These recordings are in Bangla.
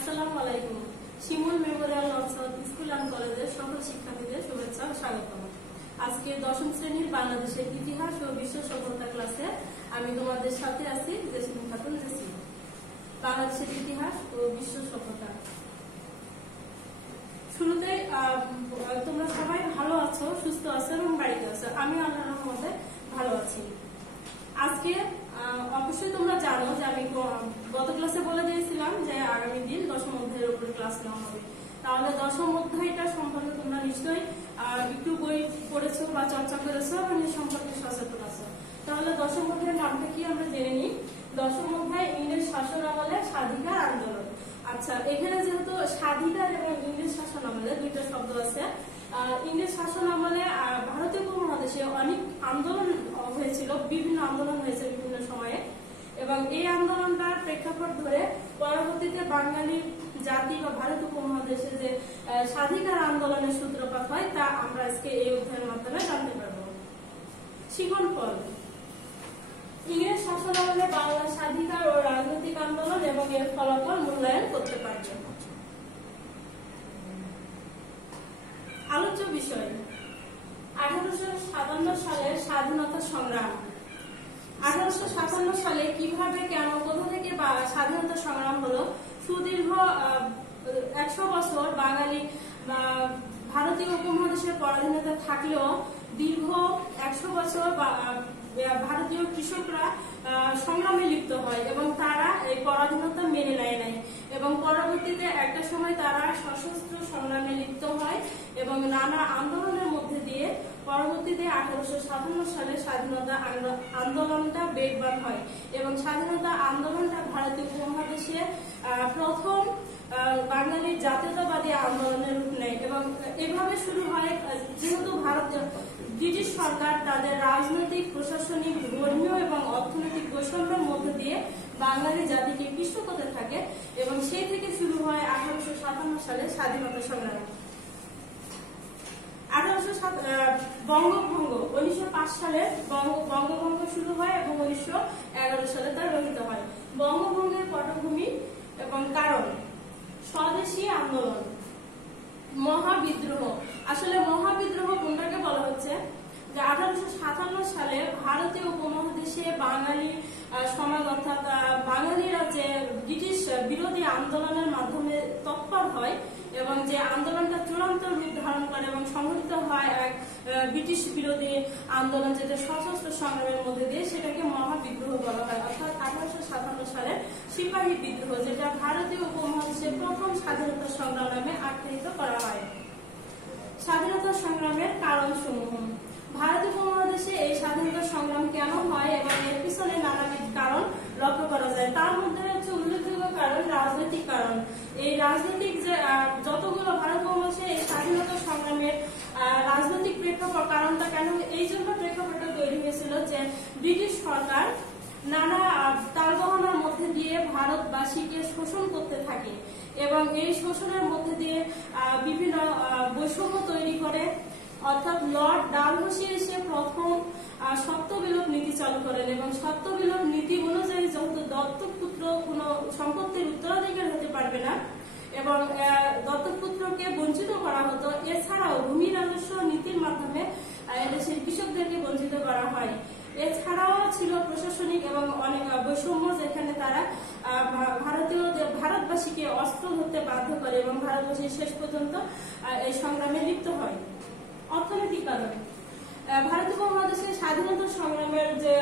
আসসালামু আলাইকুম। শিমুল মেমোরিয়াল নর্থ স্কুল অ্যান্ড কলেজের সকল শিক্ষার্থীদের শুভেচ্ছা ও স্বাগতম। আজকে দশম শ্রেণীর বাংলাদেশের ইতিহাস ও বিশ্ব সভ্যতা ক্লাসে আমি তোমাদের সাথে আছি জেসমিন খাতুন জেসি। বাংলাদেশের ইতিহাস ও বিশ্ব সভ্যতা। শুরুতে তোমরা সবাই ভালো আছো, সুস্থ আছো এবং বাড়িতে আছো। আমি আল্লাহর রহমতে ভালো আছি। আজকে অবশ্যই তোমরা জানো যে আমি গত ক্লাসে বলে দিয়েছিলাম যে আগামী দিন দশম অধ্যায়ের উপরে ক্লাস নেওয়া হবে। তাহলে দশম অধ্যায়টা সম্পর্কে তোমরা নিশ্চয়ই একটু বই পড়েছো বা চর্চা করেছো এবং এ সম্পর্কে সচেতন আছো। তাহলে দশম অধ্যায়ের নামটা কি আমরা জেনে নিই। দশম অধ্যায় ইংরেজ শাসন আমলে স্বাধিকার আন্দোলন। আচ্ছা, এখানে যেহেতু স্বাধিকার এবং ইংরেজ শাসন আমলে দুইটা শব্দ আছে। ইংরেজ শাসন আমলে ভারতীয় উপমহাদেশে অনেক আন্দোলন হয়েছিল, বিভিন্ন আন্দোলন হয়েছে বিভিন্ন সময়ে, এবং এই আন্দোলনটার প্রেক্ষাপট ধরে পরবর্তীতে বাঙালি জাতি বা ভারত উপমহাদেশে যে স্বাধিকার আন্দোলনের সূত্রপাত হয় তা আমরা আজকে এই অধ্যায়ের মাধ্যমে জানতে পারবো। শিকনফল। ইংরেজ শাসন আমলে বাংলা স্বাধিকার ও রাজনৈতিক আন্দোলন এবং এর ফলাফল মূল্যায়ন করতে পারবে। আলোচ্য বিষয় 1857 সালের স্বাধীনতা সংগ্রাম। 1857 সালে কিভাবে, কেন, কোথা থেকে স্বাধীনতা সংগ্রাম হলো? সুদীর্ঘ 100 বছর বাঙালি ভারতীয় উপমহাদেশের পরাধীনতা থাকলেও দীর্ঘ 100 বছর ভারতীয় কৃষকরা সংগ্রামে লিপ্ত হয় এবং তারা এই পরাধীনতা মেনে নেয় নাই, এবং পরবর্তীতে একটা সময় তারা সশস্ত্র সংগ্রামে লিপ্ত হয় এবং নানা আন্দোলনের মধ্যে দিয়ে পরবর্তীতে 1857 সালে স্বাধীনতা আন্দোলনটা বেগবান হয় এবং স্বাধীনতা আন্দোলনটা ভারতীয় উপমহাদেশে প্রথম বাঙালির জাতীয়তাবাদী আন্দোলনের রূপ নেয়। এবং এভাবে শুরু হয়, যেহেতু ভারতীয় ব্রিটিশ সরকার তাদের রাজনৈতিক, প্রশাসনিক, ধর্মীয় এবং অর্থনৈতিক বৈষম্যের মধ্য দিয়ে বাঙালি জাতিকে পিষ্ট করতে থাকে, এবং সেই থেকে শুরু হয় 1857 সালে স্বাধীনতা সংগ্রাম। বঙ্গভঙ্গ 1905 সালে বঙ্গভঙ্গ শুরু হয় এবং 1911 সালে তা রহিত হয়। বঙ্গভঙ্গের পটভূমি এবং কারণ: স্বদেশী আন্দোলন, মহাবিদ্রোহ। আসলে মহাবিদ্রোহ কোনটাকে বলা হচ্ছে? 1857 সালে ভারতীয় উপমহাদেশে বাঙালি সমাজ অর্থাৎ বাঙালিরা যে ব্রিটিশ বিরোধী আন্দোলনের মাধ্যমে তৎপর হয় এবং যে আন্দোলনটা চূড়ান্ত রূপ ধারণ করে এবং সংগঠিত হয় এক ব্রিটিশ বিরোধী আন্দোলন, যেটা সশস্ত্র সংগ্রামের মধ্যে দিয়ে, সেটাকে মহাবিদ্রোহ বলা হয়। অর্থাৎ 1857 সালের সিপাহী বিদ্রোহ, যেটা ভারতীয় উপমহাদেশের প্রথম স্বাধীনতা সংগ্রাম নামে আখ্যায়িত করা হয়। স্বাধীনতা সংগ্রামের কারণ সমূহ। ভারতীয় উপমহাদেশে এই স্বাধীনতা সংগ্রাম কেন হয় এবং এর পিছনে নানাবিধ কারণ লক্ষ্য করা যায়। তার মধ্যে হচ্ছে উল্লেখযোগ্য কারণ রাজনৈতিক কারণ। এই রাজনৈতিক যে যতগুলো ভারত উপমহাদেশে এই স্বাধীনতা সংগ্রামের রাজনৈতিক প্রেক্ষাপট, কারণটা কেন এই জন্য প্রেক্ষাপটটা তৈরি হয়েছিল যে ব্রিটিশ সরকার নানা তালবাহানার মধ্যে দিয়ে ভারতবাসীকে শোষণ করতে থাকে এবং এই শোষণের মধ্যে দিয়ে বিভিন্ন বৈষম্য তৈরি করে। অর্থাৎ লর্ড ডালহৌসি এসে প্রথম সত্যবিলোপ নীতি চালু করেন এবং সত্যবিলোপ নীতি অনুযায়ী যেহেতু দত্তক পুত্র কোনো সম্পত্তির উত্তরাধিকার হতে পারবে না এবং দত্তক পুত্রকে বঞ্চিত করা হতো, এছাড়াও ভূমি রাজস্ব নীতির মাধ্যমে দেশের কৃষকদেরকে বঞ্চিত করা হয়। এছাড়াও ছিল প্রশাসনিক এবং অনেক বৈষম্য, যেখানে তারা ভারতবাসীকে অস্ত্র ধরতে বাধ্য করে এবং ভারতবাসী শেষ পর্যন্ত এই সংগ্রামে লিপ্ত হয়। অর্থনৈতিক কারণ। ভারতীয় উপমহাদেশের স্বাধীনতা সংগ্রামের যে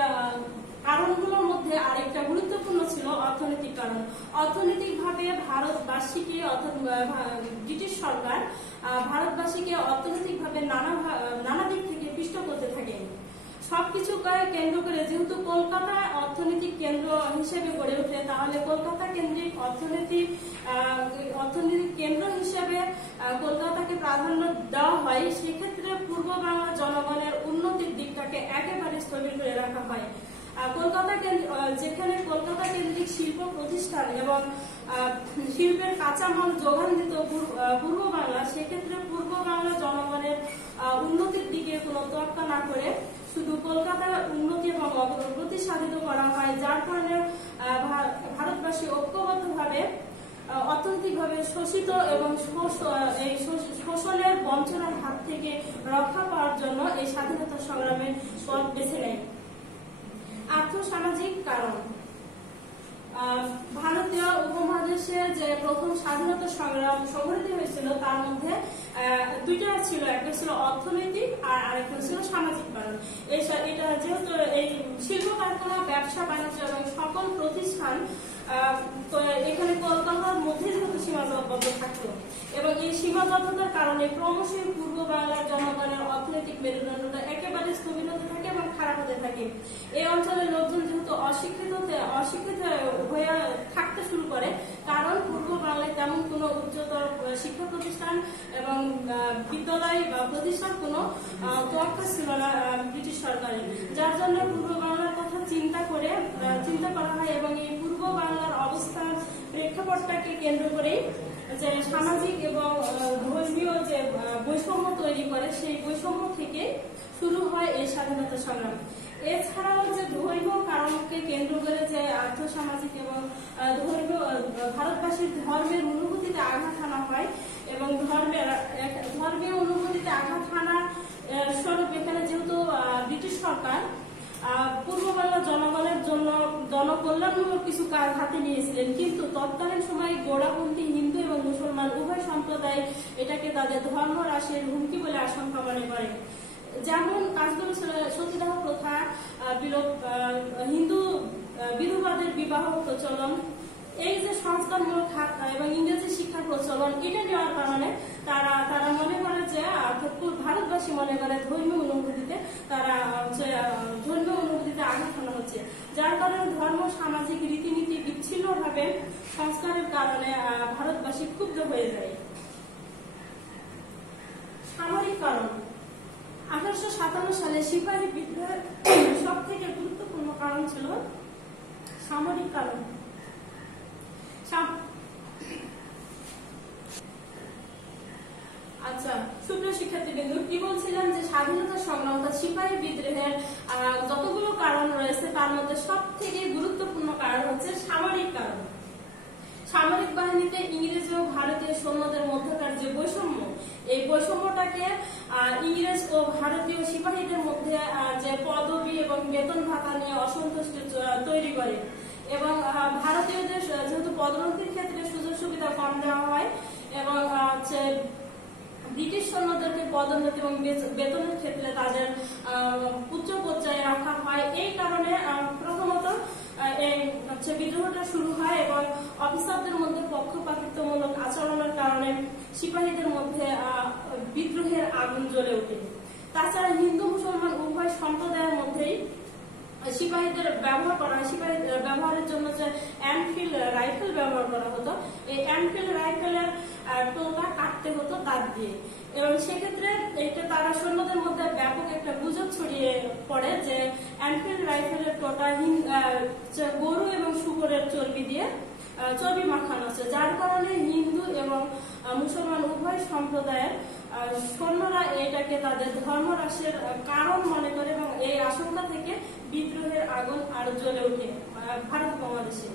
কারণগুলোর মধ্যে আরেকটা গুরুত্বপূর্ণ ছিল অর্থনৈতিক কারণ। অর্থনৈতিকভাবে ভারতবাসীকে, অর্থাৎ ব্রিটিশ সরকার ভারতবাসীকে অর্থনৈতিকভাবে নানা দিক থেকে পিষ্ট করতে থাকে। সবকিছুকে কেন্দ্র করে, যেহেতু কলকাতা অর্থনৈতিক কেন্দ্র হিসেবে গড়ে ওঠে, তাহলে কলকাতা কেন্দ্রিক অর্থনৈতিক কেন্দ্র হিসেবে কলকাতাকে প্রাধান্য দেওয়া হয়। সেক্ষেত্রে পূর্ব বাংলার জনগণের উন্নতির দিকটাকে একেবারে স্থবির করে রাখা হয়। যেখানে কলকাতা কেন্দ্রিক শিল্প প্রতিষ্ঠান এবং শিল্পের কাঁচামাল যোগান দিত পূর্ব বাংলা, সেক্ষেত্রে পূর্ব বাংলার জনগণের উন্নতির দিকে কোনো তোয়াক্কা না করে শুধু কলকাতার উন্নতি এবং অগ্রগতি সাধিত করা হয়, যার কারণে ভারতবাসী ঐক্যবদ্ধভাবে অর্থনৈতিক শোষিত এবং এই শোষণের বঞ্চনার হাত থেকে রক্ষা পাওয়ার জন্য এই স্বাধীনতা সংগ্রামের পথ বেছে নেয়। আর্থসামাজিক কারণ। ভারতীয় উপমহাদেশে যে প্রথম স্বাধীনতা সংগ্রাম সংঘটিত হয়েছিল তার মধ্যে দুইটা ছিল, একটা ছিল অর্থনৈতিক আর আরেকটা ছিল সামাজিক কারণ। এটা যেহেতু এই শিল্প কারখানা, ব্যবসা বাণিজ্য এবং সকল প্রতিষ্ঠান এখানে কলকাতার মধ্যে যেহেতু সীমাবদ্ধ থাকতো এবং এই সীমাবদ্ধতার কারণে ক্রমশই পূর্ব বাংলার জনগণের অর্থনৈতিক মেরুদণ্ডটা একেবারে স্থবির হতে থাকে এবং খারাপ হতে থাকে। এই অঞ্চলের লোকজন যেহেতু অশিক্ষিত হয়ে থাকতে শুরু করে, কারণ পূর্ব বাংলায় তেমন কোনো উচ্চতর শিক্ষা প্রতিষ্ঠান এবং বিদ্যালয় বা প্রতিষ্ঠান কোনো তোয়াক্কা ছিল না ব্রিটিশ সরকারের, যার জন্য পূর্ব বাংলার কথা চিন্তা করা হয় এবং এই পূর্ব বাংলার অবস্থার প্রেক্ষাপটটাকে কেন্দ্র করেই যে সামাজিক এবং ধর্মীয় যে বৈষম্য তৈরি করে, সেই বৈষম্য থেকে শুরু হয় এই স্বাধীনতা সংগ্রাম। এছাড়াও যে ধর্মীয় কারণকে কেন্দ্র করে যে আর্থসামাজিক এবং ভারতবাসীর ধর্মের অনুভূতিতে আঘাত হানা হয় এবং ধর্মীয় অনুভূতিতে আঘাত হানার স্বরূপ এখানে যেহেতু ব্রিটিশ সরকার পূর্ব বাংলার জনগণের জন্য জনকল্যাণমূলক কিছু কাজ হাতে নিয়েছিলেন, কিন্তু তৎকালীন সময়ে গোড়াপন্থী হিন্দু এবং মুসলমান উভয় সম্প্রদায় এটাকে তাদের ধর্ম হ্রাসের হুমকি বলে আশঙ্কা মনে করে। যেমন কাজগুলো সতীদাহ প্রথা বিলোপ, হিন্দু বিধবাদের বিবাহ প্রচলন, এই যে সংস্কারমূলক হাত এবং ইংরেজি শিক্ষার প্রচলন, এটা নেওয়ার কারণে তারা মনে করে যে ভারতবাসী মনে করে ধর্মীয় অনুভূতিতে আঘাত হানা হচ্ছে, যার কারণে ধর্ম সামাজিক রীতিনীতি বিচ্ছিন্নভাবে সংস্কারের কারণে ভারতবাসী ক্ষুব্ধ হয়ে যায়। সামরিক কারণ। 1857 সালে সিপাহী বিদ্রোহের সব থেকে গুরুত্বপূর্ণ কারণ ছিল সামরিক কারণ। আচ্ছা, সুপ্রিয় শিক্ষার্থীবৃন্দ, কি বলছিলাম যে স্বাধীনতা সংগ্রাম বা সিপাহী বিদ্রোহের যতগুলো কারণ রয়েছে তার মধ্যে সব থেকে গুরুত্বপূর্ণ কারণ হচ্ছে সামরিক কারণ। সামরিক বাহিনীতে ইংরেজ ও ভারতীয় সৈন্যদের মধ্যকার যে বৈষম্য, এই বৈষম্যটাকে ইংরেজ ও ভারতীয় সিপাহীদের মধ্যে যে পদবি এবং বেতন ভাতা নিয়ে অসন্তুষ্টি তৈরি করে এবং ভারতীয়দের যেহেতু পদোন্নতির ক্ষেত্রে সুযোগ সুবিধা কম দেওয়া হয় এবং ব্রিটিশ সৈন্যদেরকে পদোন্নতি এবং বেতনের ক্ষেত্রে তাদের উচ্চ পর্যায়ে রাখা হয়, এই কারণে প্রথমত এই বিদ্রোহটা শুরু হয় এবং অফিসারদের মধ্যে পক্ষপাতিত্বমূলক আচরণের কারণে সিপাহীদের মধ্যে বিদ্রোহের আগুন জ্বলে ওঠে। তাছাড়া হিন্দু মুসলমান উভয় সম্প্রদায়ের মধ্যেই সিপাহীদের ব্যবহার করা হয়, সিপাহীদের ব্যবহারের জন্য যে এনফিল্ড রাইফেল ব্যবহার করা হতো, এই এনফিল্ড রাইফেলের টোটা কাটতে হতো দাঁত দিয়ে এবং সেক্ষেত্রে এটা তারা সৈন্যদের মধ্যে ব্যাপক একটা গুজব ছড়িয়ে পড়ে যে এনফিল্ড রাইফেলের টোটা গরু এবং শুকরের চর্বি দিয়ে চর্বি মাখানো আছে, যার কারণে হিন্দু এবং মুসলমান উভয় সম্প্রদায়ের সৈন্যরা এটাকে তাদের ধর্ম হ্রাসের কারণ মনে করে এবং এই আশঙ্কা থেকে বিদ্রোহের আগুন আরো জ্বলে ওঠে ভারত উপমহাদেশে।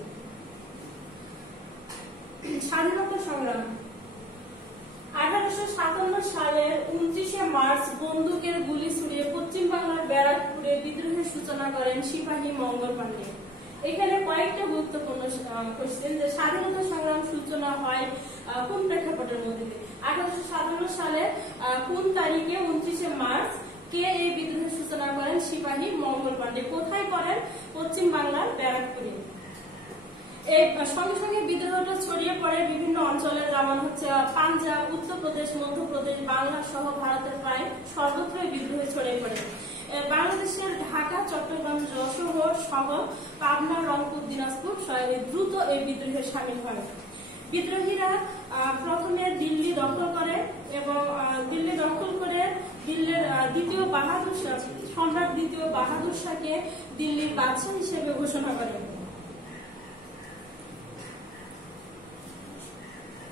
স্বাধীনতা সংগ্রাম। 1857 সালের 29শে মার্চ বন্দুকের গুলি ছুড়ে পশ্চিম বাংলার ব্যারাকপুরে বিদ্রোহের সূচনা করেন সিপাহী মঙ্গল পাণ্ডে। এখানে কয়েকটা গুরুত্বপূর্ণ কোশ্চেন, যে স্বাধীনতা সংগ্রাম সূচনা হয় কোন প্রেক্ষাপটের মধ্যে দিয়ে, 1857 সালে কোন তারিখে 29শে মার্চ কে এই বিদ্রোহের সূচনা করেন? সিপাহী মঙ্গল পাণ্ডে। কোথায় করেন? পশ্চিম বাংলার ব্যারাকপুরে। এই সঙ্গে সঙ্গে বিদ্রোহটা ছড়িয়ে পড়ে বিভিন্ন অঞ্চলে, যেমন হচ্ছে পাঞ্জাব, উত্তরপ্রদেশ, মধ্যপ্রদেশ, বাংলা সহ ভারতের প্রায় সর্বত্রই বিদ্রোহ ছড়িয়ে পড়ে। বাংলাদেশের ঢাকা, চট্টগ্রাম, যশোর সহ পাবনা, রংপুর, দিনাজপুর দ্রুত এই বিদ্রোহে সামিল হয়। বিদ্রোহীরা প্রথমে দিল্লি দখল করে এবং দিল্লি দখল করে দিল্লির সম্রাট দ্বিতীয় বাহাদুর শাহকে দিল্লির বাদশাহ হিসেবে ঘোষণা করে।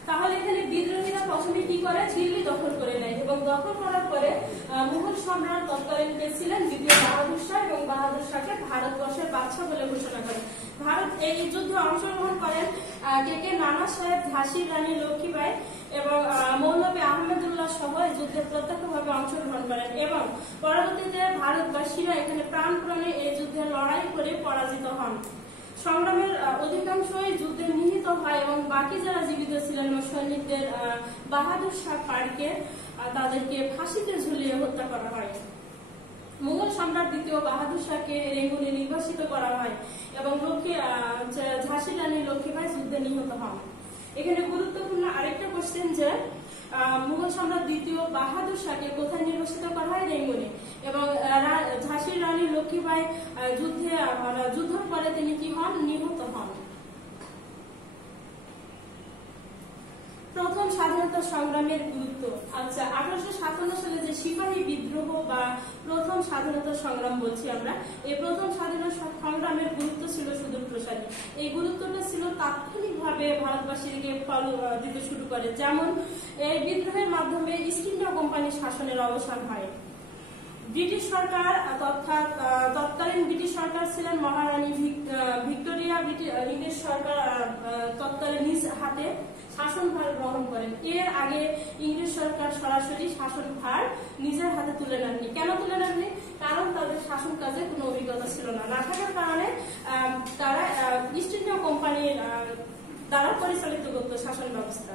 তাহলে এখানে বিদ্রোহীরা প্রথমে কি করে? দিল্লি দখল করে নেয় এবং দখল করার পরে মুঘল সম্রাট তৎকালীন কে ছিলেন দ্বিতীয় বাহাদুর শাহ এবং বাহাদুর শাহকে ভারতবর্ষের বাদশাহ বলে ঘোষণা করে। ভারত এই যুদ্ধে অংশগ্রহণ করেন কে নানা সাহেব, ঝাঁসির রানী লক্ষ্মীবাই এবং মৌলভী আহমেদুল্লাহ সহ এই যুদ্ধে প্রত্যক্ষভাবে অংশগ্রহণ করেন এবং পরবর্তীতে ভারতবাসীরা এখানে প্রাণপণে এই যুদ্ধে লড়াই করে পরাজিত হন। সংগ্রামের অধিকাংশই যুদ্ধে নিহত হয় এবং বাকি যারা জীবিত ছিলেন সৈনিকদের বাহাদুর শাহ পার্কে তাদেরকে ফাঁসিতে ঝুলিয়ে হত্যা করা হয়। মুঘল সম্রাট দ্বিতীয় বাহাদুর শাহকে রেঙ্গুনে নির্বাসিত করা হয় এবং ঝাঁসি রানী লক্ষ্মীবাই যুদ্ধে নিহত হন। এখানে গুরুত্বপূর্ণ আরেকটা কোশ্চেন যে মুঘল সম্রাট দ্বিতীয় বাহাদুর শাহকে কোথায় নির্বাসিত করা হয়? রেঙ্গুনে। এবং ঝাঁসির রানী লক্ষ্মীবাই যুদ্ধের পরে তিনি কি হন? নিহত হন। প্রথম স্বাধীনতা সংগ্রামের গুরুত্ব। আচ্ছা, 1857 সালে যে সিপাহী বিদ্রোহ বা প্রথম স্বাধীনতা সংগ্রাম বলছি আমরা, এই প্রথম স্বাধীনতা সংগ্রামের গুরুত্ব ছিল সুদূর প্রসারী। এই গুরুত্বটা ছিল তাৎক্ষণিকভাবে ভারতবাসীকে ফল দিতে শুরু করে। যেমন এই বিদ্রোহের মাধ্যমে ইস্ট ইন্ডিয়া কোম্পানির শাসনের অবসান হয়। ব্রিটিশ সরকার অর্থাৎ তৎকালীন ব্রিটিশ সরকার ছিলেন মহারানী ভিক্টোরিয়া। ইংরেজ সরকার তৎকালীন নিজ হাতে শাসনভার গ্রহণ করেন। এর আগে ইংরেজ সরকার সরাসরি শাসনভার নিজের হাতে তুলে নেননি। কেন তুলে নেননি? কারণ তাদের শাসন কাজে কোনো অভিজ্ঞতা ছিল না। না থাকার কারণে তারা ইস্ট ইন্ডিয়া কোম্পানির দ্বারা পরিচালিত করত শাসন ব্যবস্থা।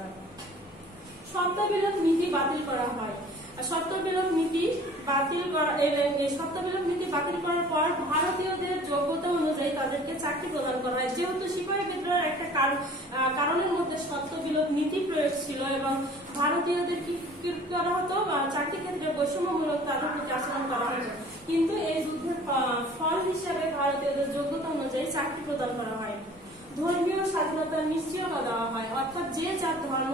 শর্তবিরোধ নীতি বাতিল করা হয়। শর্তবিরোধ নীতি বাতিল করার পর ভারতীয়দের যোগ্যতা অনুযায়ী তাদেরকে চাকরি প্রদান করা হয়। যেহেতু সিপাহী বিদ্রোহের একটা কারণের মধ্যে শর্তবিরোধ নীতি প্রয়োগ ছিল এবং ভারতীয়দের কি করা হতো? চাকরি ক্ষেত্রে বৈষম্যমূলক তাদের প্রতি আচরণ করা হতো। কিন্তু এই যুদ্ধের ফল হিসেবে ভারতীয়দের যোগ্যতা অনুযায়ী চাকরি প্রদান করা হয়। ধর্মীয় স্বাধীনতার নিশ্চয়তা দেওয়া হয়, অর্থাৎ যে যার ধর্ম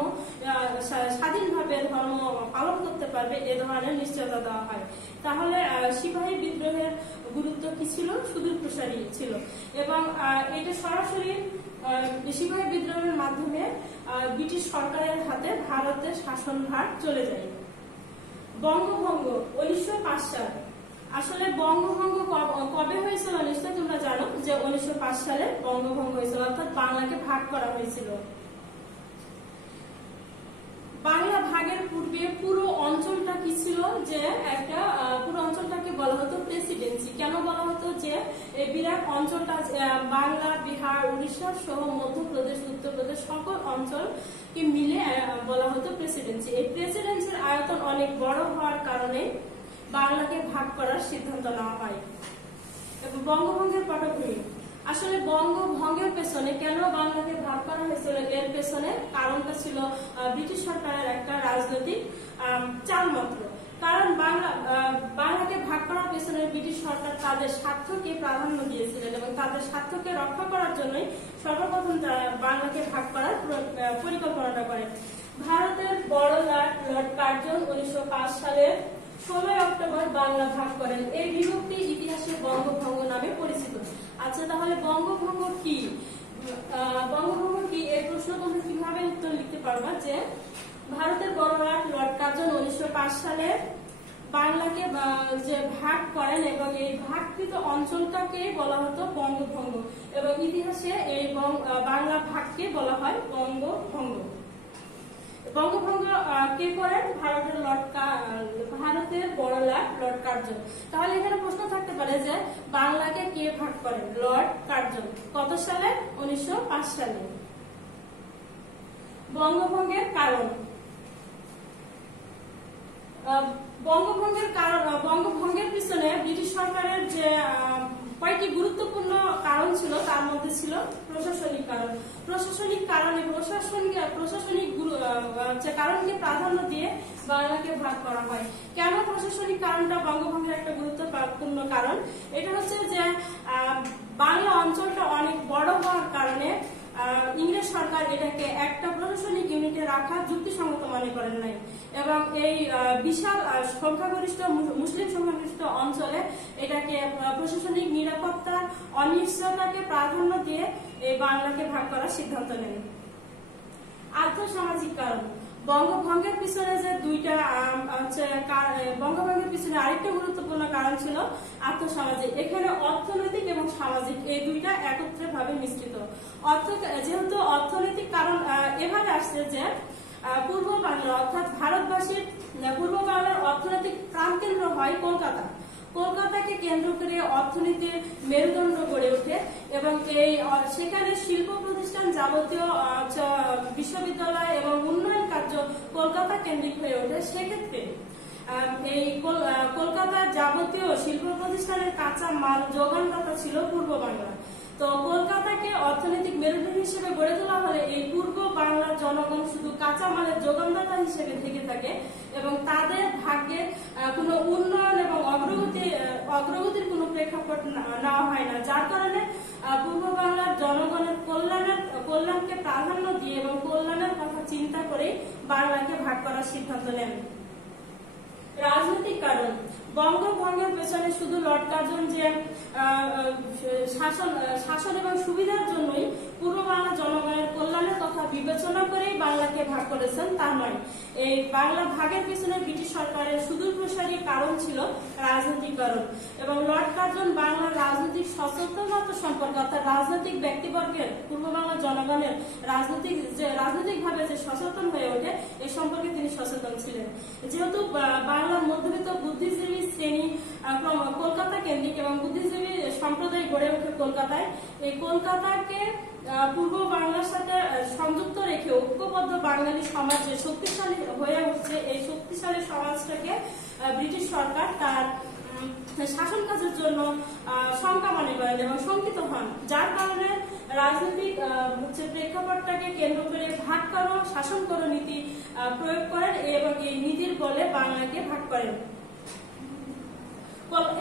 স্বাধীনভাবে ধর্ম পালন করতে পারবে এ ধরনের নিশ্চয়তা দেওয়া হয়। তাহলে সিপাহী বিদ্রোহের গুরুত্ব কি ছিল? সুদূর প্রসারী ছিল এবং এটা সরাসরি সিপাহী বিদ্রোহের মাধ্যমে ব্রিটিশ সরকারের হাতে ভারতের শাসনভার চলে যায়। বঙ্গভঙ্গ 1905 সাল। আসলে বঙ্গভঙ্গ কবে হয়েছিল নিশ্চয় তোমরা জানো যে 1905 সালে বঙ্গভঙ্গ হয়েছিল, অর্থাৎ বাংলাকে ভাগ করা হয়েছিল। বাংলা ভাগের পূর্বে পুরো অঞ্চলটা কি ছিল? যে একটা পুরো অঞ্চলটাকে বলা হতো প্রেসিডেন্সি। কেন বলা হতো? যে এই বিরাট অঞ্চলটা বাংলা, বিহার, উড়িষ্যা সহ মধ্যপ্রদেশ, উত্তরপ্রদেশ সকল অঞ্চলকে মিলে বলা হতো প্রেসিডেন্সি। এই প্রেসিডেন্সির আয়তন অনেক বড় হওয়ার কারণে বাংলাকে ভাগ করার সিদ্ধান্ত নেওয়া হয়। এবং বঙ্গভঙ্গের পটভূমি। আসলে বঙ্গভঙ্গের পেছনে কেন বাংলাকে ভাগ করা হয়েছিল এর পেছনে কারণটা ছিল ব্রিটিশ সরকারের একটা রাজনৈতিক চাল মাত্র। কারণ বাংলাকে ভাগ করার পেছনে ব্রিটিশ সরকার তাদের স্বার্থকে প্রাধান্য দিয়েছিলেন এবং তাদের স্বার্থকে রক্ষা করার জন্যই সর্বপ্রথম বাংলাকে ভাগ করার পরিকল্পনাটা করেন। ভারতের বড় লর্ড কার্জন 1905 সালে 16 অক্টোবর বাংলা ভাগ করেন। এই বিভক্তি ইতিহাসে বঙ্গভঙ্গ নামে পরিচিত। আচ্ছা, তাহলে বঙ্গভঙ্গ কি? বঙ্গভঙ্গ কি এই প্রশ্ন তোমরা কিভাবে উত্তর লিখতে পারবা? যে ভারতের বড় লর্ড কার্জন 1905 সালে বাংলাকে যে ভাগ করেন এবং এই ভাগকৃত অঞ্চলটাকে বলা হতো বঙ্গভঙ্গ এবং ইতিহাসে এই বাংলা ভাগকে বলা হয় বঙ্গভঙ্গ। বঙ্গভঙ্গ কে করেন? ভারতের বড় লর্ড কার্জন। তাহলে এখানে প্রশ্ন থাকতে পারে যে বাংলাকে কে ভাগ করেন? Lord Curzon. কত সালে? 1905 সালে। বঙ্গভঙ্গের কারণ। বঙ্গভঙ্গের পিছনে ব্রিটিশ সরকারের যে কয়েকটি গুরুত্বপূর্ণ কারণ ছিল তার মধ্যে ছিল প্রশাসনিক কারণ। প্রশাসনিক কারণে প্রশাসনিক কারণকে প্রাধান্য দিয়ে বাংলাকে ভাগ করা হয়। কেন প্রশাসনিক কারণটা বঙ্গভঙ্গের একটা গুরুত্বপূর্ণ কারণ? এটা হচ্ছে যে বাংলা অঞ্চলটা অনেক বড় হওয়ার কারণে ইংরেজ সরকার এটাকে একটা প্রশাসনিক ইউনিটে রাখা যুক্তিসঙ্গত মনে করেন নাই এবং এই বিশাল সংখ্যাগরিষ্ঠ মুসলিম সংখ্যাগরিষ্ঠ অঞ্চলে এটাকে প্রশাসনিক নিরাপত্তার অনিশ্চয়তাকে প্রাধান্য দিয়ে এই বাংলাকে ভাগ করার সিদ্ধান্ত নেন। আর্থসামাজিক কারণ। বঙ্গভঙ্গের পিছনে যে দুইটা বঙ্গভঙ্গের পিছনে আরেকটা গুরুত্বপূর্ণ কারণ ছিল আর্থসামাজিক। এখানে অর্থনৈতিক এবং সামাজিক এই দুইটা একত্রে ভাবে মিশ্রিত। যেহেতু অর্থনৈতিক কারণ এভাবে আসছে যে পূর্ব বাংলা অর্থাৎ ভারতবাসীর পূর্ব বাংলার অর্থনৈতিক প্রাণকেন্দ্র হয় কলকাতা। কলকাতাকে কেন্দ্র করে অর্থনীতির মেরুদণ্ড গড়ে ওঠে এবং সেখানে শিল্প প্রতিষ্ঠান, যাবতীয় বিশ্ববিদ্যালয় এবং উন্নয়ন কার্য কলকাতা কেন্দ্রিক হয়ে ওঠে। সেক্ষেত্রে এই কলকাতার যাবতীয় শিল্প প্রতিষ্ঠানের কাঁচা মাল যোগানদাতা ছিল পূর্ব বাংলা। তো কলকাতাকে অর্থনৈতিক মেরুদণ্ড হিসেবে গড়ে তোলা হলে এই পূর্ব বাংলার জনগণ শুধু কাঁচা মালের যোগানদাতা হিসেবে থেকে থাকে এবং তাদের ভাগ্যে কোনো উন্নয়ন এবং অগ্রগতির কোনো প্রেক্ষাপট নেওয়া হয় না, যার কারণে পূর্ব বাংলার জনগণের কল্যাণকে প্রাধান্য দিয়ে এবং কল্যাণের কথা চিন্তা করে বাংলাকে ভাগ করার সিদ্ধান্ত নেন। রাজনৈতিক কারণ বঙ্গভঙ্গের পেছনে শুধু লর্ড কার্জন যে শাসন এবং সুবিধার জন্যই পূর্ব বাংলার জনগণের কল্যাণের কথা বিবেচনা করেই বাংলাকে ভাগ করেছেন তা নয়। এই বাংলা ভাগের পিছনে ব্রিটিশ সরকারের সুদূরপ্রসারী কারণ ছিল রাজনৈতিক কারণ এবং লর্ড কার্জন বাংলার রাজনৈতিক সচেতনতা সম্পর্কে অর্থাৎ রাজনৈতিক ব্যক্তিবর্গের পূর্ব বাংলার জনগণের রাজনৈতিকভাবে যে সচেতন হয়ে ওঠে এ সম্পর্কে তিনি সচেতন ছিলেন। যেহেতু বাংলার মধ্যবিত্ত বুদ্ধিজীবী শ্রেণী কলকাতা কেন্দ্রিক এবং বুদ্ধিজীবী সম্প্রদায় গড়ে ওঠে কলকাতায়, এই কলকাতাকে পূর্ব বাংলার সাথে সংযুক্ত রেখে ঐক্যবদ্ধ বাঙালি সমাজ যে শক্তিশালী হয়ে উঠছে, এই শক্তিশালী সমাজটাকে ব্রিটিশ সরকার তার শাসন কাজের জন্য শঙ্কা মনে করেন এবং শঙ্কিত হন, যার কারণে রাজনৈতিক প্রেক্ষাপটটাকে কেন্দ্র করে ভাগ করো শাসন করো নীতি প্রয়োগ করেন এবং এই নীতির বলে বাংলাকে ভাগ করেন।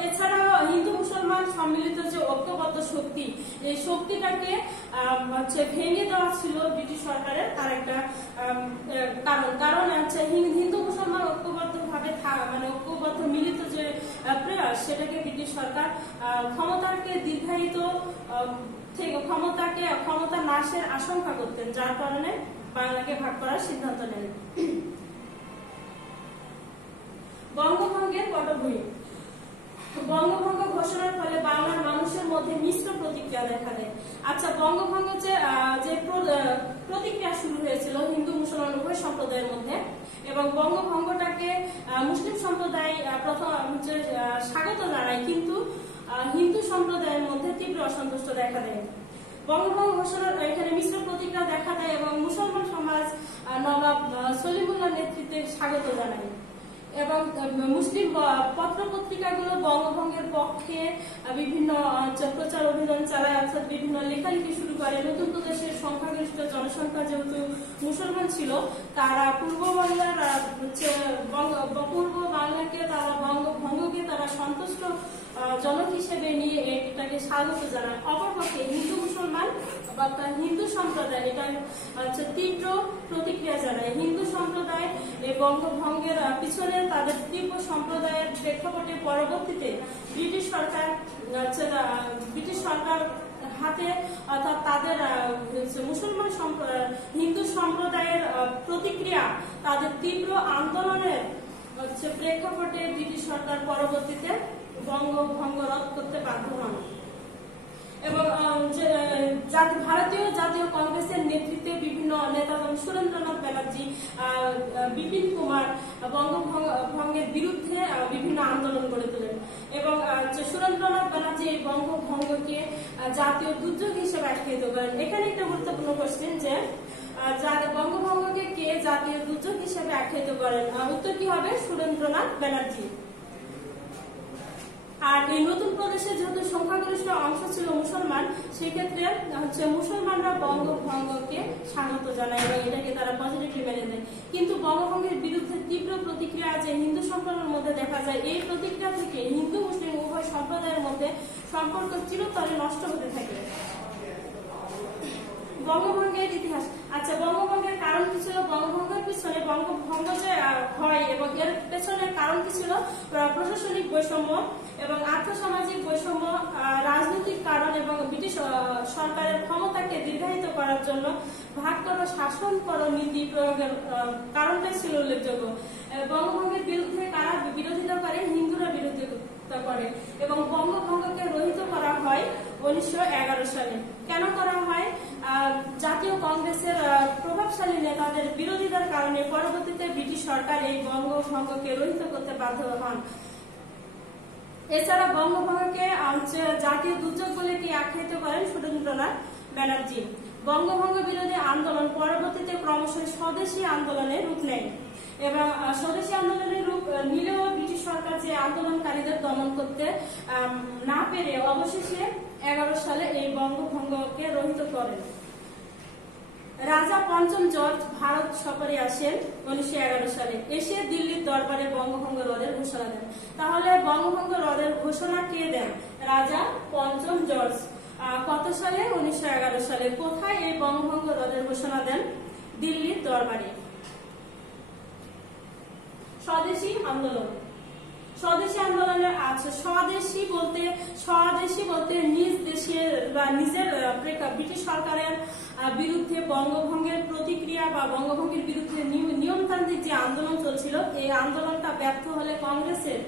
এছাড়াও হিন্দু মুসলমান সম্মিলিত যে ঐক্যবদ্ধ শক্তি, এই শক্তিটাকে ভেঙে দেওয়া ছিল ব্রিটিশ সরকারের তার একটা কারণ হিন্দু মুসলমান ঐক্যবদ্ধ ভাবে ঐক্যবদ্ধ মিলিত যে প্রয়াস, সেটাকে ব্রিটিশ সরকার ক্ষমতাকে দীর্ঘায়িত থেকে ক্ষমতা নাশের আশঙ্কা করতেন, যার কারণে বাংলাকে ভাগ করার সিদ্ধান্ত নেন। বঙ্গভঙ্গের পটভূমি বঙ্গভঙ্গ ঘোষণার ফলে বাংলার মানুষের মধ্যে মিশ্র প্রতিক্রিয়া দেখা দেয়। আচ্ছা, বঙ্গভঙ্গ যে প্রতিক্রিয়া শুরু হয়েছিল হিন্দু মুসলমান উভয় সম্প্রদায়ের মধ্যে এবং বঙ্গভঙ্গটাকে মুসলিম সম্প্রদায় প্রথম স্বাগত জানায়, কিন্তু হিন্দু সম্প্রদায়ের মধ্যে তীব্র অসন্তুষ্ট দেখা দেয়। বঙ্গভঙ্গ ঘোষণার এখানে মিশ্র প্রতিক্রিয়া দেখা দেয় এবং মুসলমান সমাজ নবাব সলিমুল্লাহর নেতৃত্বে স্বাগত জানায় এবং মুসলিম পত্র পত্রিকাগুলো বঙ্গভঙ্গের পক্ষে বিভিন্ন প্রচার অভিযান চালায়, অর্থাৎ বিভিন্ন লেখালেখি শুরু করে। নতুন প্রদেশের সংখ্যাগরিষ্ঠ জনসংখ্যা যেহেতু মুসলমান ছিল, তারা পূর্ব বাংলাকে তারা বঙ্গভঙ্গকে তারা সন্তুষ্ট জনক হিসেবে নিয়ে এটাকে স্বাগত জানায়। অপরপক্ষে হিন্দু মুসলমান বা হিন্দু সম্প্রদায় এটা তীব্র প্রতিক্রিয়া জানায়। হিন্দু সম্প্রদায় এই বঙ্গভঙ্গের পিছনে তাদের তীব্র সম্প্রদায়ের প্রেক্ষাপটে পরবর্তীতে ব্রিটিশ সরকার হাতে অর্থাৎ তাদের মুসলমান হিন্দু সম্প্রদায়ের প্রতিক্রিয়া, তাদের তীব্র আন্দোলনের প্রেক্ষাপটে ব্রিটিশ সরকার পরবর্তীতে বঙ্গভঙ্গ রদ করতে বাধ্য হন এবং ভারতীয় জাতীয় কংগ্রেসের নেতৃত্বে বিভিন্ন নেতা যেমন সুরেন্দ্রনাথ ব্যানার্জি, বিপিন কুমার বঙ্গভঙ্গের বিরুদ্ধে বিভিন্ন আন্দোলন গড়ে তোলেন এবং সুরেন্দ্রনাথ ব্যানার্জি এই বঙ্গভঙ্গকে জাতীয় দুর্যোগ হিসেবে আখ্যায়িত করেন। এখানে একটা গুরুত্বপূর্ণ কোশ্চেন যে বঙ্গভঙ্গকে কে জাতীয় দুর্যোগ হিসেবে আখ্যায়িত করেন? উত্তর কি হবে? সুরেন্দ্রনাথ ব্যানার্জি। আর এই নতুন প্রদেশে যেহেতু সংখ্যাগরিষ্ঠ অংশ ছিল মুসলমান, সেক্ষেত্রে মুসলমানরা বঙ্গভঙ্গকে স্বাগত জানায় এবং এটাকে তারা পজিটিভলি মেনে নেয়। কিন্তু বঙ্গভঙ্গের বিরুদ্ধে তীব্র প্রতিক্রিয়া যে হিন্দু সম্প্রদায়ের মধ্যে দেখা যায়, এই প্রতিক্রিয়া থেকে হিন্দু মুসলিম উভয় সম্প্রদায়ের মধ্যে সম্পর্ক চিরতরে নষ্ট হতে থাকে। বঙ্গভঙ্গের ইতিহাস। আচ্ছা, বঙ্গভঙ্গের কারণ কি ছিল? বঙ্গভঙ্গের পিছনে বঙ্গভঙ্গ যে হয় এবং এর পেছনের কারণ কি ছিল? প্রশাসনিক বৈষম্য এবং আর্থসামাজিক বৈষম্য, রাজনৈতিক কারণ এবং ব্রিটিশ সরকারের ক্ষমতাকে দীর্ঘায়িত করার জন্য ভাগ করো শাসন করো নীতি প্রয়োগের কারণটাই ছিল উল্লেখযোগ্য। বঙ্গভঙ্গের বিরুদ্ধে কারা বিরোধিতা করে? হিন্দুরা বিরোধিতা করে এবং বঙ্গভঙ্গকে রহিত করা হয় 1911 সালে। কেন করা হয়? জাতীয় কংগ্রেসের প্রভাবশালী নেতাদের বিরোধিতার কারণে পরবর্তীতে ব্রিটিশ সরকার এই বঙ্গভঙ্গকে রহিত করতে বাধ্য হন। এছাড়া বঙ্গভঙ্গকে জাতীয় দুর্যোগ বলে কি আখ্যায়িত করেন সুরেন্দ্রনাথ ব্যানার্জি। বঙ্গভঙ্গ বিরোধী আন্দোলন পরবর্তীতে ক্রমশ স্বদেশী আন্দোলনে রূপ নেয় এবং স্বদেশী আন্দোলনের রূপ নিলেও ব্রিটিশ সরকার যে আন্দোলনকারীদের দমন করতে না পেরে অবশেষে 11 সালে এই বঙ্গভঙ্গকে রহিত করেন। রাজা পঞ্চম জর্জ ভারত সফরে আসেন 1911 সালে। এসে দিল্লির দরবারে বঙ্গভঙ্গ রদের ঘোষণা দেন। তাহলে বঙ্গভঙ্গ রদের ঘোষণা কে দেন? রাজা পঞ্চম জর্জ। কত সালে? 1911 সালে। কোথায় এই বঙ্গভঙ্গ রদের ঘোষণা দেন? দিল্লির দরবারে। স্বদেশী আন্দোলন। স্বদেশী আন্দোলনের আছে স্বদেশী বলতে নিজ দেশের বা নিজের ব্রিটিশ সরকারের বিরুদ্ধে বঙ্গভঙ্গের প্রতিক্রিয়া বা বঙ্গভঙ্গের বিরুদ্ধে নিয়মতান্ত্রিক যে আন্দোলন চলছিল, এই আন্দোলনটা ব্যর্থ হলে কংগ্রেসের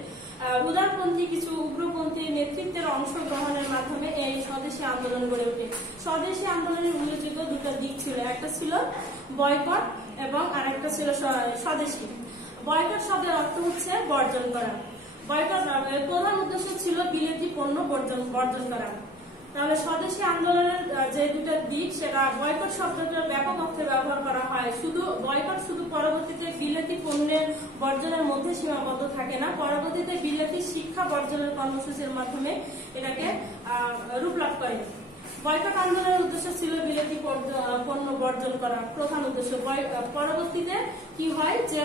উদারপন্থী কিছু উগ্রপন্থী নেতৃত্বের অংশগ্রহণের মাধ্যমে এই স্বদেশী আন্দোলন গড়ে ওঠে। স্বদেশী আন্দোলনের উল্লেখযোগ্য দুটো দিক ছিল, একটা ছিল বয়কট এবং আরেকটা ছিল স্বদেশী। বয়কট শব্দের অর্থ হচ্ছে বর্জন করা। বয়কট প্রধান উদ্দেশ্য ছিল বিলেতি পণ্য বর্জন করা। তাহলে স্বদেশী আন্দোলনের যে দুটো দিক, সেটা বয়কট শব্দটা ব্যাপক অর্থে ব্যবহার করা হয়। বয়কট শুধু পরবর্তীতে বিলেতি পণ্যের বর্জনের মধ্যে সীমাবদ্ধ থাকে না, পরবর্তীতে বিলেতি শিক্ষা বর্জনের কর্মসূচির মাধ্যমে এটাকে রূপ লাভ করে। বয়কট আন্দোলনের উদ্দেশ্য ছিল বিলেতি পণ্য বর্জন করা, প্রধান উদ্দেশ্য। পরবর্তীতে কি হয় যে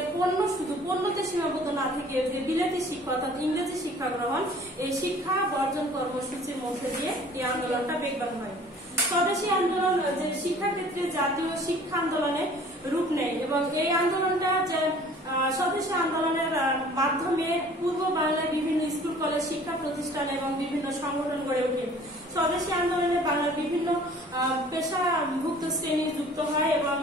শুধু পণ্যতে সীমাবদ্ধ না থেকে যে বিলেতি শিক্ষা অর্থাৎ ইংরেজি শিক্ষা গ্রহণ, এই শিক্ষা বর্জন কর্মসূচির মধ্যে দিয়ে এই আন্দোলনটা বেগবান হয়। স্বদেশী আন্দোলন যে শিক্ষা ক্ষেত্রে জাতীয় শিক্ষা আন্দোলনে রূপ নেয় এবং এই আন্দোলনটা যে স্বদেশী আন্দোলনের মাধ্যমে পূর্ব বাংলায় বিভিন্ন স্কুল কলেজ শিক্ষা প্রতিষ্ঠান এবং বিভিন্ন সংগঠন গড়ে ওঠে। স্বদেশী আন্দোলনে বাংলার বিভিন্ন পেশাভুক্ত শ্রেণী যুক্ত হয় এবং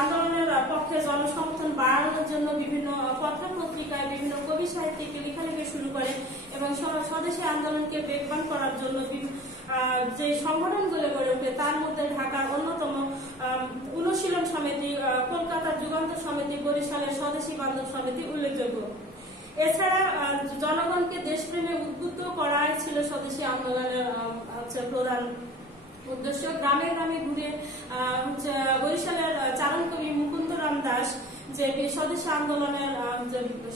আন্দোলনের পক্ষে জনসমর্থন বাড়ানোর জন্য বিভিন্ন পত্র পত্রিকায় বিভিন্ন কবি সাহিত্যিক লেখালেখি শুরু করে এবং স্বদেশী আন্দোলনকে বেগবান করার জন্য যে সংগঠনগুলো গড়ে ওঠে, তার মধ্যে ঢাকার অন্যতম অনুশীলন সমিতি, কলকাতার যুগান্তর সমিতি, বরিশালের স্বদেশী বান্ধব সমিতি উল্লেখযোগ্য। এছাড়া জনগণকে দেশপ্রেমে উদ্বুদ্ধ করাই ছিল স্বদেশী আন্দোলনের প্রধান উদ্দেশ্য। গ্রামে গ্রামে ঘুরে বরিশালের চারণ কবি মুকুন্দরাম দাস যে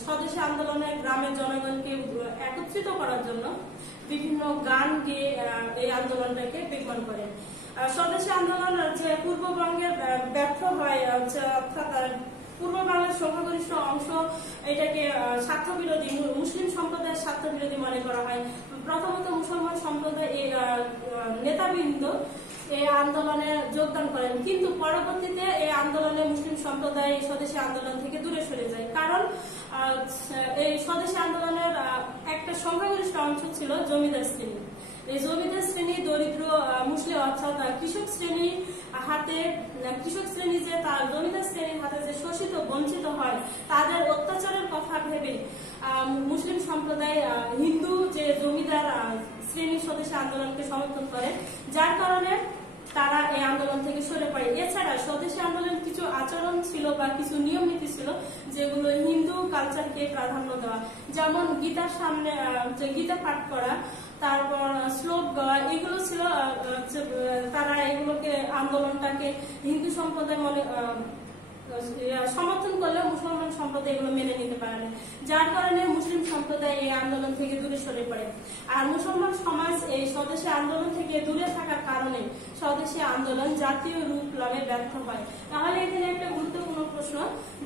স্বদেশী আন্দোলনের গ্রামের জনগণকে একত্রিত করার জন্য বিভিন্ন গান গেয়ে এই আন্দোলনটাকে বেগবান করেন। স্বদেশী আন্দোলন যে পূর্ববঙ্গের ব্যর্থ হয়, অর্থাৎ পূর্ব বাংলার সংখ্যাগরিষ্ঠ অংশ এটাকে স্বার্থবিরোধী, মুসলিম সম্প্রদায়ের স্বার্থবিরোধী মনে করা হয়। প্রথমত মুসলমান সম্প্রদায় এই নেতাবৃন্দ এই আন্দোলনে যোগদান করেন, কিন্তু পরবর্তীতে এই আন্দোলনে মুসলিম সম্প্রদায় স্বদেশী আন্দোলন থেকে দূরে সরে যায়। কারণ এই স্বদেশী আন্দোলনের একটা সংখ্যাগরিষ্ঠ অংশ ছিল জমিদার শ্রেণী। এই জমিদার শ্রেণী দরিদ্র মুসলিম অর্থাৎ কৃষক শ্রেণী যে তার জমিদার শ্রেণীর হাতে যে শোষিত বঞ্চিত হয়, তাদের অত্যাচারের কথা ভেবে মুসলিম সম্প্রদায় হিন্দু যে জমিদার শ্রেণীর স্বদেশী আন্দোলনকে সমর্থন করে, যার কারণে তারা এই আন্দোলন থেকে সরে পড়ে। এছাড়া স্বদেশী আন্দোলন কিছু আচরণ ছিল বা কিছু নিয়ম নীতি ছিল যেগুলো হিন্দু কালচারকে প্রাধান্য দেওয়া, যেমন গীতার সামনে গীতা পাঠ করা, তারপর শ্লোক গাওয়া, এগুলো ছিল। তারা এগুলোকে আন্দোলনটাকে হিন্দু সম্প্রদায় সমর্থন করলে মুসলমান সম্প্রদায় এগুলো মেনে নিতে পারে না, যার কারণে মুসলিম সম্প্রদায় এই আন্দোলন থেকে দূরে সরে পড়ে। আর মুসলমান সমাজ এই স্বদেশী আন্দোলন থেকে দূরে থাকার কারণে স্বদেশী আন্দোলন জাতীয় রূপ লাভে ব্যর্থ হয়। তাহলে এখানে একটা গুরুত্বপূর্ণ প্রশ্ন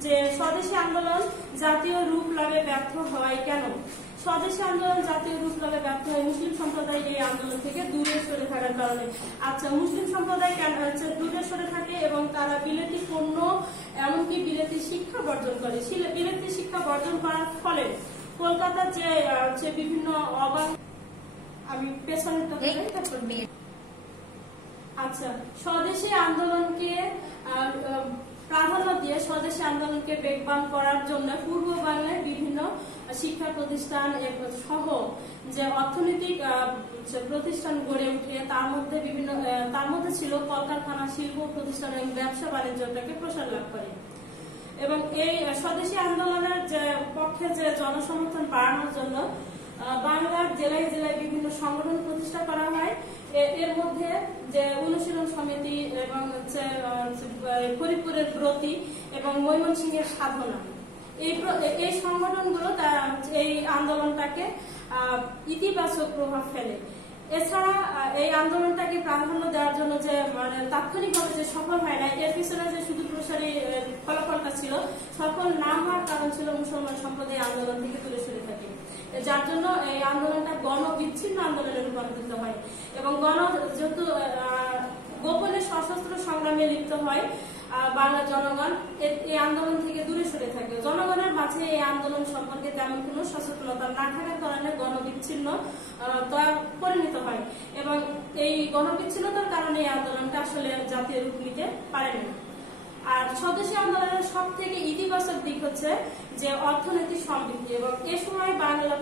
যে স্বদেশী আন্দোলন জাতীয় রূপ লাভে ব্যর্থ হয় কেন? স্বদেশী আন্দোলন জাতীয় রূপ লাভে ব্যর্থ হয় মুসলিম সম্প্রদায় এই আন্দোলন থেকে দূরে সরে থাকার কারণে। আচ্ছা, মুসলিম সম্প্রদায় দূরে সরে থাকে এবং তারা বিলেতি পণ্য এমনকি বিলেতি শিক্ষা বর্জন করে। বিলেতি শিক্ষা বর্জন করার ফলে কলকাতার যে বিভিন্ন আমি পেছনেরটা দেখাই, তারপর আচ্ছা, স্বদেশী আন্দোলনকে প্রাধান্য দিয়ে স্বদেশী আন্দোলনকে বেগবান করার জন্য পূর্ব বাংলায় বিভিন্ন শিক্ষা প্রতিষ্ঠান সহ যে অর্থনৈতিক প্রতিষ্ঠান গড়ে উঠে তার মধ্যে ছিল কলকারখানা, শিল্প প্রতিষ্ঠান এবং ব্যবসা বাণিজ্যটাকে প্রসার লাভ করে। এবং এই স্বদেশী আন্দোলনের যে পক্ষে যে জনসমর্থন বাড়ানোর জন্য বাংলার জেলায় জেলায় বিভিন্ন সংগঠন প্রতিষ্ঠা করা হয়। এর মধ্যে যে অনুশীলন সমিতি এবং ফরিদপুরের ব্রতী এবং ময়মনসিংহের সাধনা, এই সংগঠনগুলো এই আন্দোলনটাকে ইতিবাচক প্রভাব ফেলে। এছাড়া এই আন্দোলনটাকে প্রাধান্য দেওয়ার জন্য যে মানে তাৎক্ষণিকভাবে যে সফল হয় না, এর পিছনে যে শুধু প্রসারী ফলাফলটা ছিল, সফল না হওয়ার কারণ ছিল মুসলমান সম্প্রদায় আন্দোলন থেকে দূরে সরে থাকে, যার জন্য এই আন্দোলনটা গণবিচ্ছিন্ন আন্দোলনে রূপান্তরিত হয়। এবং যেহেতু গোপনে সশস্ত্র সংগ্রামে লিপ্ত হয় বাংলার জনগণ, এই আন্দোলন থেকে দূরে সরে থাকে। জনগণের মাঝে এই আন্দোলন সম্পর্কে তেমন কোনো সচেতনতা না থাকার কারণে গণবিচ্ছিন্ন পরিণত হয় এবং এই গণবিচ্ছিন্নতার কারণে এই আন্দোলনটা আসলে জাতীয় রূপ নিতে পারেনি। আর স্বদেশী আন্দোলনের সব থেকে ইতিবাচক দিক হচ্ছে যে অর্থনৈতিক সমৃদ্ধি, এবং এ সময়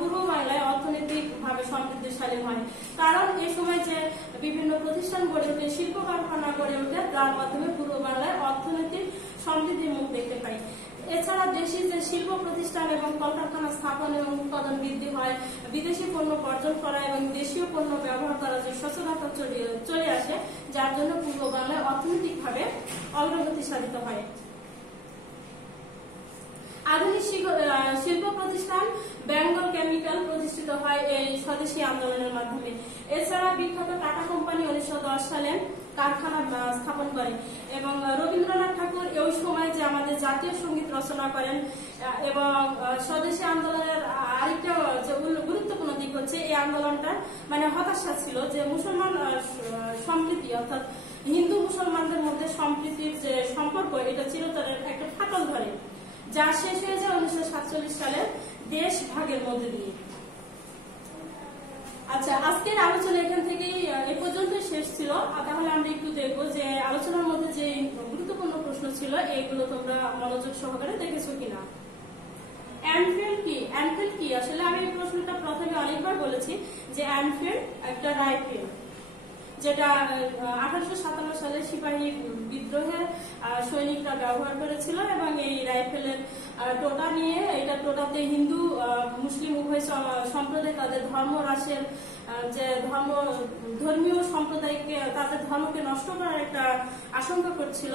পূর্ব বাংলায় অর্থনৈতিক ভাবে সমৃদ্ধিশালী হয়, কারণ এ সময় যে বিভিন্ন প্রতিষ্ঠান গড়ে ওঠে, শিল্প কারখানা গড়ে ওঠে, যার মাধ্যমে পূর্ব বাংলায় অর্থনৈতিক সমৃদ্ধির মুখ দেখতে পাই। এছাড়া দেশি যে শিল্প প্রতিষ্ঠান এবং কলকারখানা স্থাপন এবং উৎপাদন বৃদ্ধি হয়, বিদেশি পণ্য বর্জন করা এবং দেশীয় পণ্য ব্যবহার করা যে সচেতনতা চলে আসে, যার জন্য পূর্ব বাংলায় অর্থনৈতিকভাবে অগ্রগতি সাধিত হয়। আধুনিক শিল্প প্রতিষ্ঠান বেঙ্গল কেমিক্যাল প্রতিষ্ঠিত হয় এই স্বদেশী আন্দোলনের মাধ্যমে। এছাড়া বিখ্যাত টাটা কোম্পানি 1910 সালে কারখানা স্থাপন করে এবং রবীন্দ্রনাথ ঠাকুর ওই সময় যে আমাদের জাতীয় সঙ্গীত রচনা করেন। এবং স্বদেশী আন্দোলনের আরেকটা যে গুরুত্বপূর্ণ দিক হচ্ছে এই আন্দোলনটার মানে হতাশা ছিল যে মুসলমান সম্প্রীতি, অর্থাৎ হিন্দু মুসলমানদের মধ্যে সম্প্রীতির যে সম্পর্ক, এটা চিরতরের একটা ফাটল ধরে, যা শেষ হয়ে যায় 1947 সালের দেশ ভাগের মধ্যে দিয়ে। আচ্ছা, আজকের আলোচনা এখান থেকেই এ পর্যন্ত শেষ ছিল। তাহলে আমরা একটু দেখবো যে আলোচনার মধ্যে যে গুরুত্বপূর্ণ প্রশ্ন ছিল এগুলো তোমরা মনোযোগ সহকারে দেখেছো কিনা। এনফিল্ড কি? এনফিল্ড কি? আসলে আমি এই প্রশ্নটা প্রথমে অনেকবার বলেছি যে এনফিল্ড একটা রাইফেল, যেটা 1857 সালে সিপাহী বিদ্রোহের সৈনিকরা ব্যবহার করেছিল এবং এই রাইফেলের টোটা নিয়ে, এটা টোটাতে হিন্দু মুসলিম উভয় সম্প্রদায় তাদের ধর্মরাশের যে ধর্মীয় সম্প্রদায়কে, তাদের ধর্মকে নষ্ট করার একটা আশঙ্কা করছিল,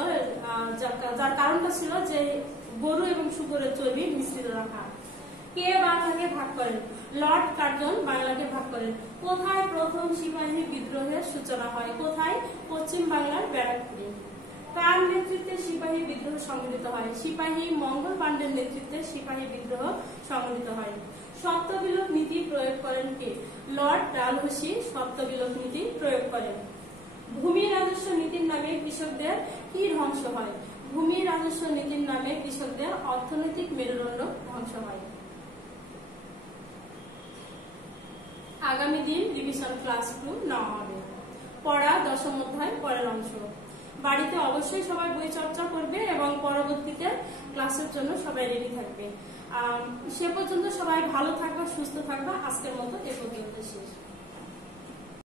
যার কারণটা ছিল যে গরু এবং শুকরের চর্বি মিশ্রিত রাখা। কে বাংলাকে ভাগ করেন? লর্ড কার্জন বাংলাকে ভাগ করেন। কোথায় প্রথম সিপাহী বিদ্রোহের সূচনা হয়? কোথায়? পশ্চিম বাংলার ব্যারাকপুরে। কার নেতৃত্বে সিপাহী বিদ্রোহ সংঘটিত হয়? সিপাহী মঙ্গল পাণ্ডের নেতৃত্বে সিপাহী বিদ্রোহ সংঘটিত হয়। সপ্তবিলোপ নীতি প্রয়োগ করেন কে? লর্ড ডালহৌসি সপ্তবিলোপ নীতি প্রয়োগ করেন। ভূমি রাজস্ব নীতির নামে কৃষকদের কি ধ্বংস হয়? ভূমি রাজস্ব নীতির নামে কৃষকদের অর্থনৈতিক মেরুদণ্ড ধ্বংস হয়। আগামী দিন রিভিশন ক্লাস 2 নেওয়া হবে। পড়া 10ম অধ্যায় পরের অংশ। বাড়িতে অবশ্যই সবাই বই চর্চা করবে এবং পরবর্তীতে ক্লাসের জন্য সবাই রেডি থাকবে। সে পর্যন্ত সবাই ভালো থাকবা, সুস্থ থাকবা। আজকের মতো এ পর্যন্ত শেষ।